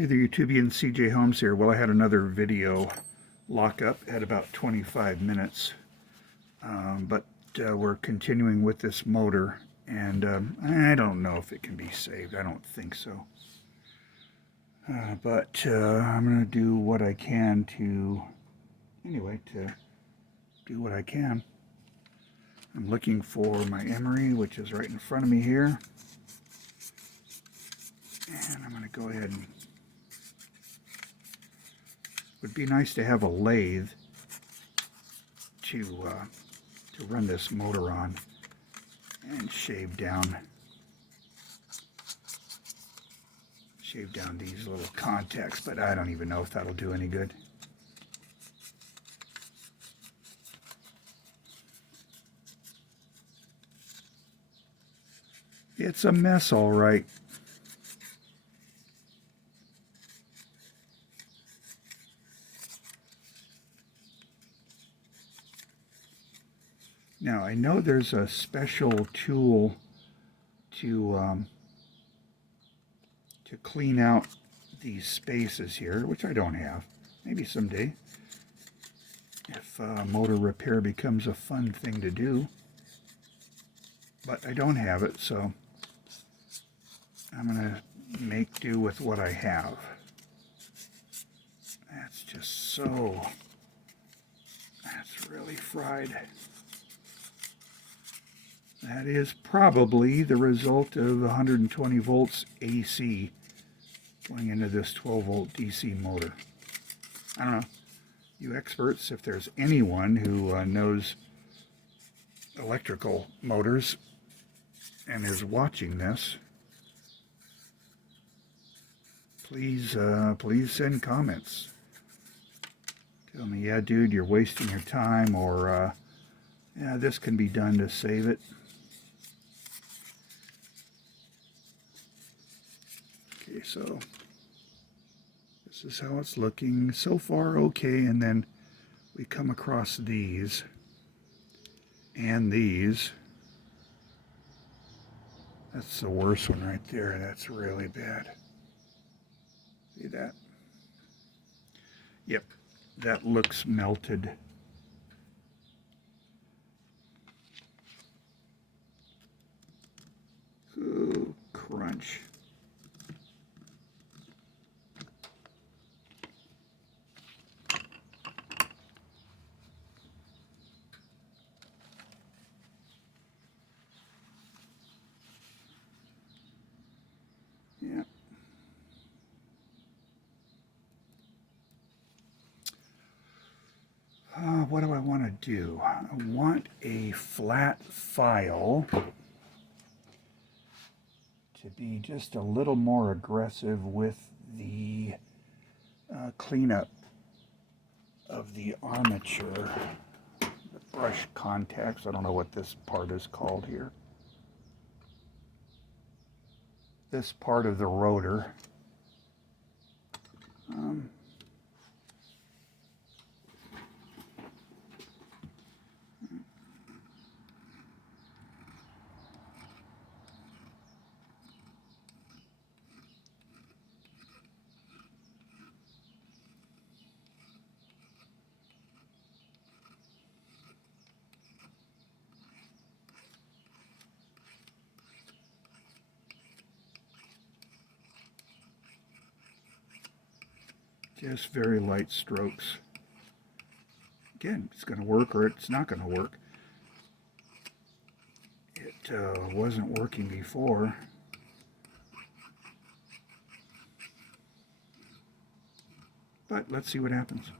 Hey there, YouTubian, CJ Holmes here. Well, I had another video lock up at about 25 minutes, but we're continuing with this motor, and I don't know if it can be saved. I don't think so. But I'm going to do what I can to do what I can. I'm looking for my emery, which is right in front of me here. And I'm going to go ahead and... Would be nice to have a lathe to run this motor on and shave down these little contacts, but I don't even know if that'll do any good. It's a mess, all right. Now, I know there's a special tool to clean out these spaces here, which I don't have. Maybe someday, if motor repair becomes a fun thing to do. But I don't have it, so I'm going to make do with what I have. That's just so... That's really fried. That is probably the result of 120 volts AC going into this 12 volt DC motor. I don't know. You experts, if there's anyone who knows electrical motors and is watching this, please send comments. Tell me, yeah, dude, you're wasting your time, or yeah, this can be done to save it. Okay, so this is how it's looking. So far, okay, and then we come across these and these. That's the worst one right there. That's really bad. See that? Yep, that looks melted. Ooh, crunch. Yeah. What do I want to do? I want a flat file to be just a little more aggressive with the cleanup of the armature, the brush contacts. I don't know what this part is called here. This part of the rotor. Just very light strokes. Again, it's going to work or it's not going to work. It wasn't working before. But let's see what happens.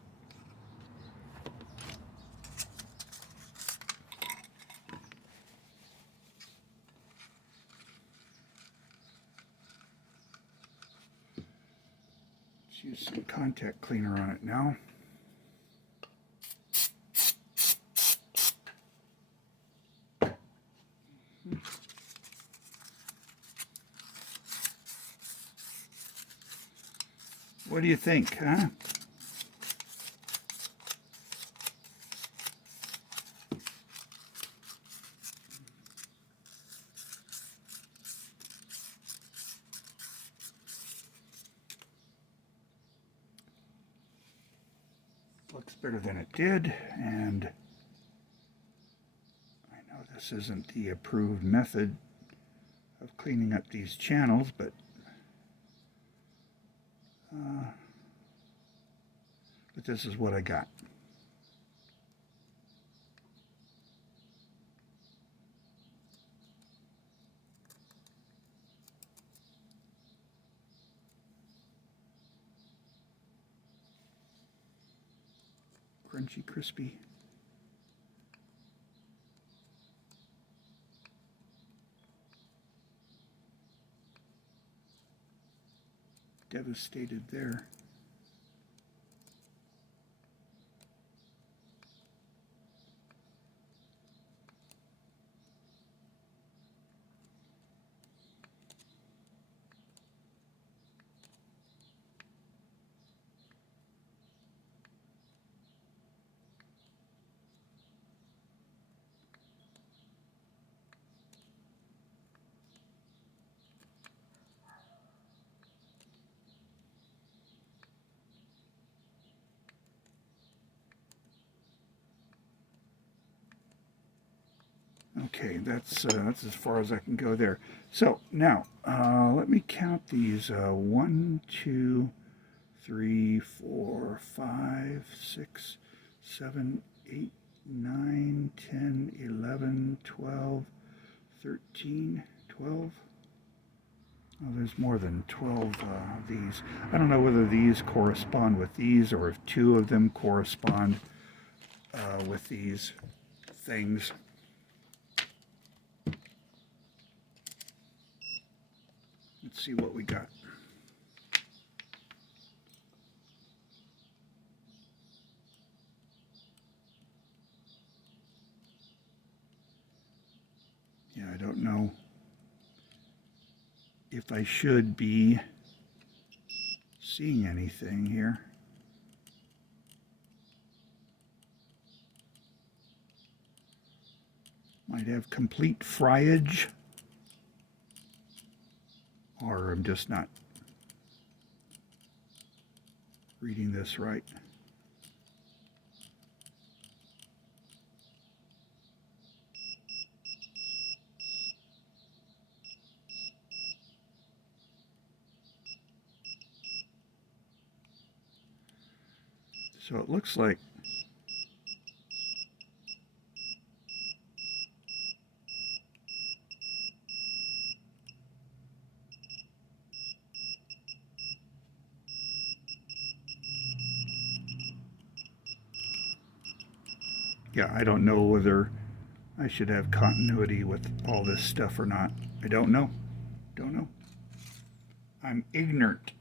Let's use some contact cleaner on it now. What do you think, huh? Looks better than it did, and I know this isn't the approved method of cleaning up these channels, but this is what I got. Crunchy, crispy. Devastated there. Okay, that's as far as I can go there. So now let me count these: 1, 2, 3, 4, 5, 6, 7, 8, 9, 10, 11, 12, 13, 12. Oh, there's more than 12 of these. I don't know whether these correspond with these or if 2 of them correspond with these things. Let's see what we got. Yeah, I don't know if I should be seeing anything here. Might have complete fryage, or I'm just not reading this right. So it looks like yeah, I don't know whether I should have continuity with all this stuff or not. I don't know. Don't know. I'm ignorant.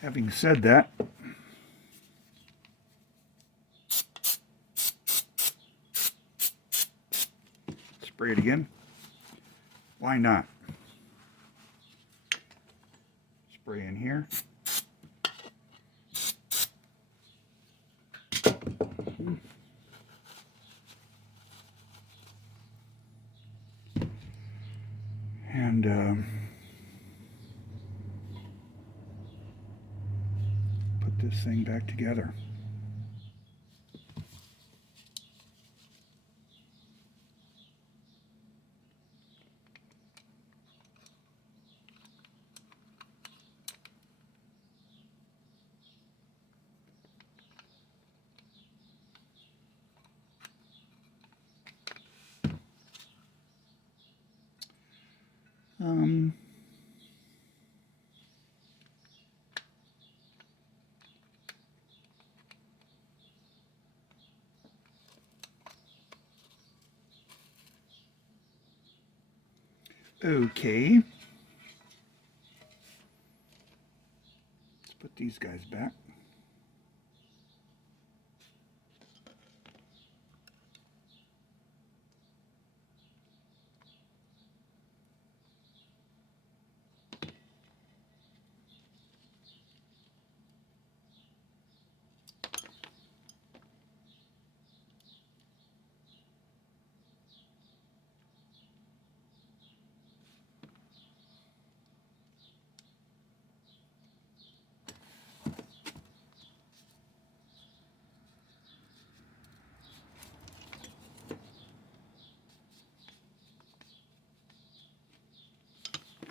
Having said that, spray it again. Why not? Spray in here. And put this thing back together. Okay. Let's put these guys back.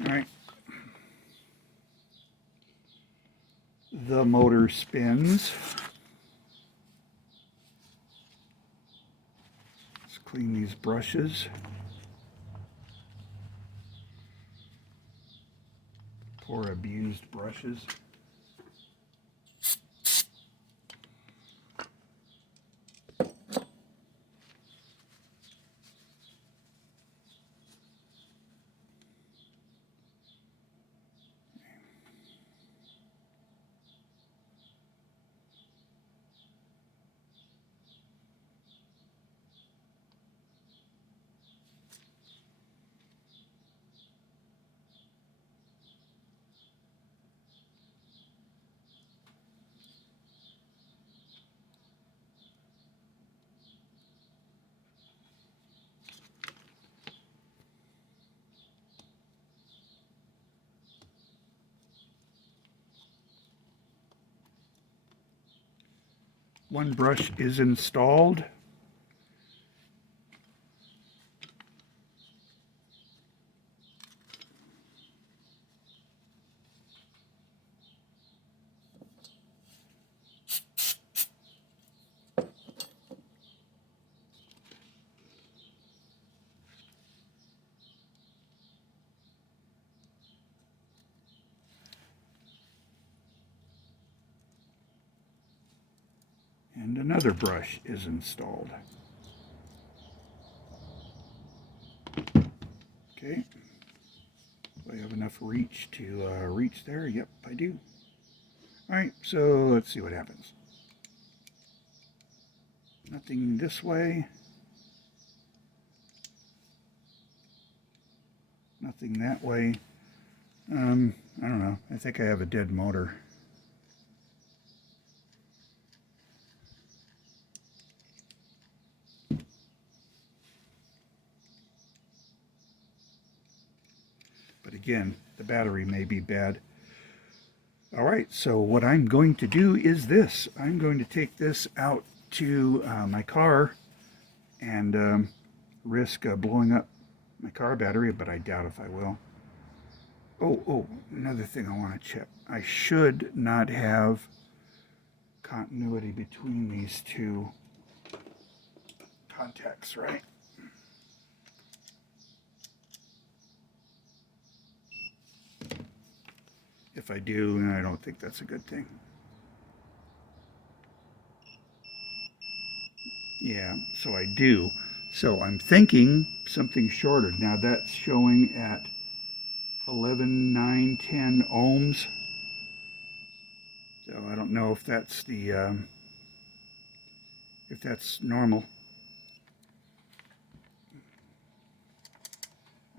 Alright. The motor spins. Let's clean these brushes. Poor abused brushes. One brush is installed. And another brush is installed. Okay. Do I have enough reach to reach there? Yep, I do. Alright, so let's see what happens. Nothing this way. Nothing that way. I don't know. I think I have a dead motor. But again, the battery may be bad. All right, so what I'm going to do is this. I'm going to take this out to my car and risk blowing up my car battery, but I doubt if I will. Oh, another thing I want to check. I should not have continuity between these two contacts, right? If I do, I don't think that's a good thing. Yeah, so I do. So I'm thinking something shorter. Now that's showing at 11, 9, 10 ohms. So I don't know if that's if that's normal.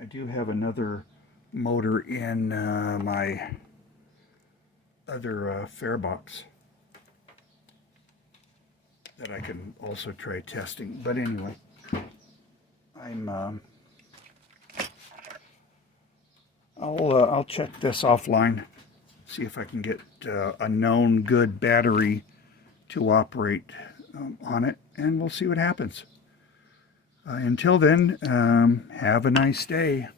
I do have another motor in my other farebox that I can also try testing. But anyway, I'll check this offline, see if I can get a known good battery to operate on it, and we'll see what happens. Until then, have a nice day.